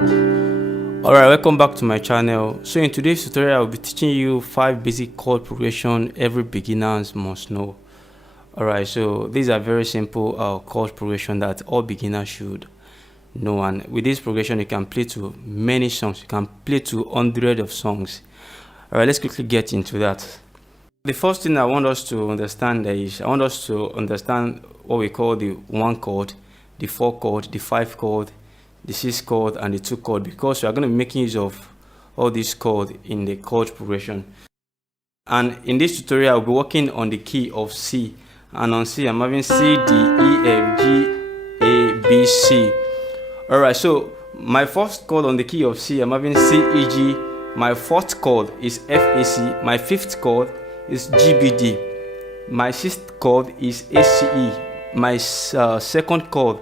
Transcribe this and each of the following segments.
Alright, welcome back to my channel. So in today's tutorial, I'll be teaching you 5 basic chord progression every beginners must know. Alright, so these are very simple chord progression that all beginners should know, and with this progression you can play to many songs. You can play to hundreds of songs. Alright, let's quickly get into that. The first thing I want us to understand is what we call the 1 chord, the 4 chord, the 5 chord, the 6 chord, and the 2 chord, because we are going to be making use of all these chords in the chord progression. And in this tutorial, I'll be working on the key of C, and on C I'm having C, D, E, F, G, A, B, C. Alright, so my first chord on the key of C, I'm having C, E, G. My fourth chord is F, A, C. My fifth chord is G, B, D. My sixth chord is A, C, E. My second chord,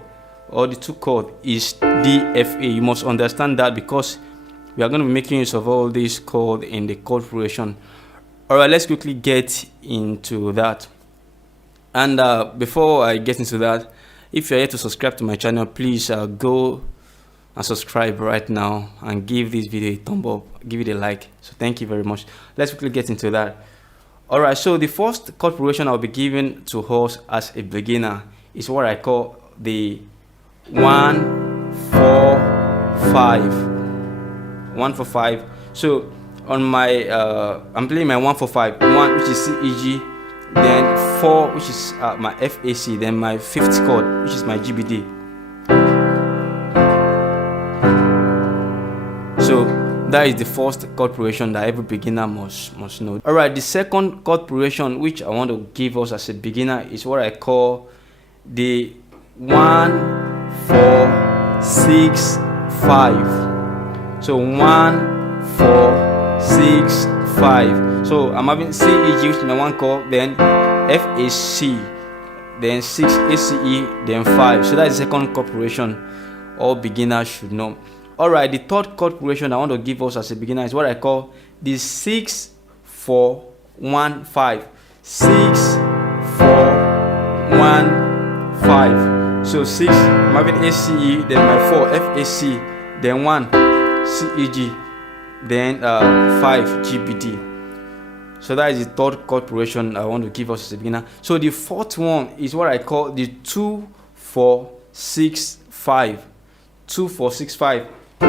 or the 2 chord, is D, F, A. You must understand that because we are going to be making use of all these chords in the chord progression. Alright, let's quickly get into that. And before I get into that, if you're here to subscribe to my channel, please go and subscribe right now and give this video a thumb up, give it a like. So thank you very much. Let's quickly get into that. Alright, so the first chord progression I'll be giving to us as a beginner is what I call the 1, 4, 5. 1, 4, 5. So on my I'm playing my 1, 4, 5. 1, which is C, E, G, then 4, which is my F, A, C, then my 5th chord, which is my G, B, D. So that is the first chord progression that every beginner must know. Alright, the second chord progression which I want to give us as a beginner is what I call the 1, 4, 6, 5. So 1, 4, 6, 5. So I'm having C, E, G, which is my 1 chord, then F, A, C, then 6, A, C, E, then 5. So that is the second chord progression all beginners should know. Alright, the third chord progression I want to give us as a beginner is what I call the 6, 4, 1, 5. 6, 4, 1, 5. So 6, I'm having A, C, E, then my 4, F, A, C, then 1, C, E, G, then 5, G, B, D. So that is the third chord progression I want to give us as a beginner. So the fourth one is what I call the 2, 4, 6, 5. 2, 4, 6, 5. 2,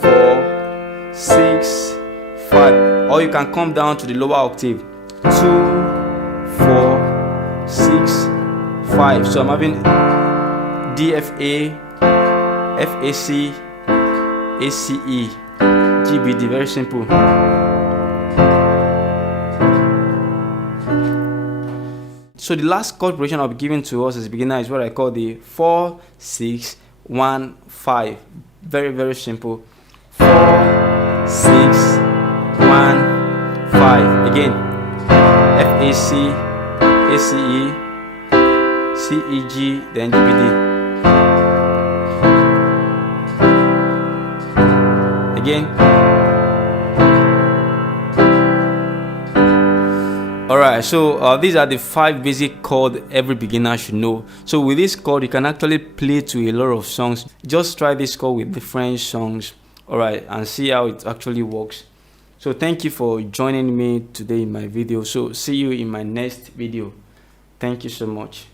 4, 6, 5. Or you can come down to the lower octave. 2, 4, 6, 5. So I'm having D, F, A, F, A, C, A, C, E, G, B, D. Very simple. So the last chord progression I'll be giving to us as a beginner is what I call the 4, 6, 1, 5. Very, very simple. 4, 6, 1, 5. Again, F, A, C, A, C, E, C, E, G, then G, B, D. Again. Alright, so these are the 5 basic chords every beginner should know. So with this chord, you can actually play to a lot of songs. Just try this chord with different songs, alright, and see how it actually works. So thank you for joining me today in my video. So see you in my next video. Thank you so much.